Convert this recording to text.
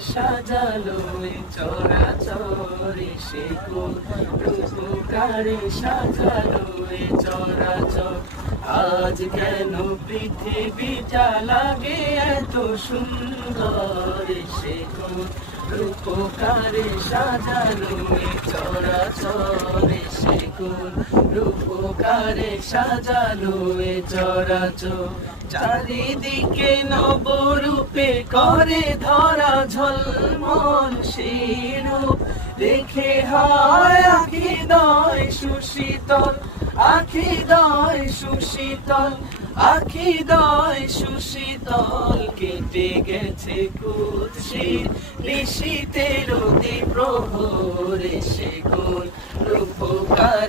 সাজালো এ চরাচরে সে কোন রূপকারে সাজালো এ চরাচর। আজ কেন পৃথিবীটা লাগে এত সুন্দর, সে কোন রূপকারে সাজালো এ চরাচরে সে কোন রূপকারে সাজালো এ চরাচর। চারিদিকে নবরূপে করে ধরা ঝলমল সেই রূপ দেখে হয় আখিদয় সুশীতল, আখিদয় সুশীতল, আখিদয় সুশীতল। কেটে গেছে কুৎসিত নিশীথের অতি প্রহরে সে কোন রূপকারে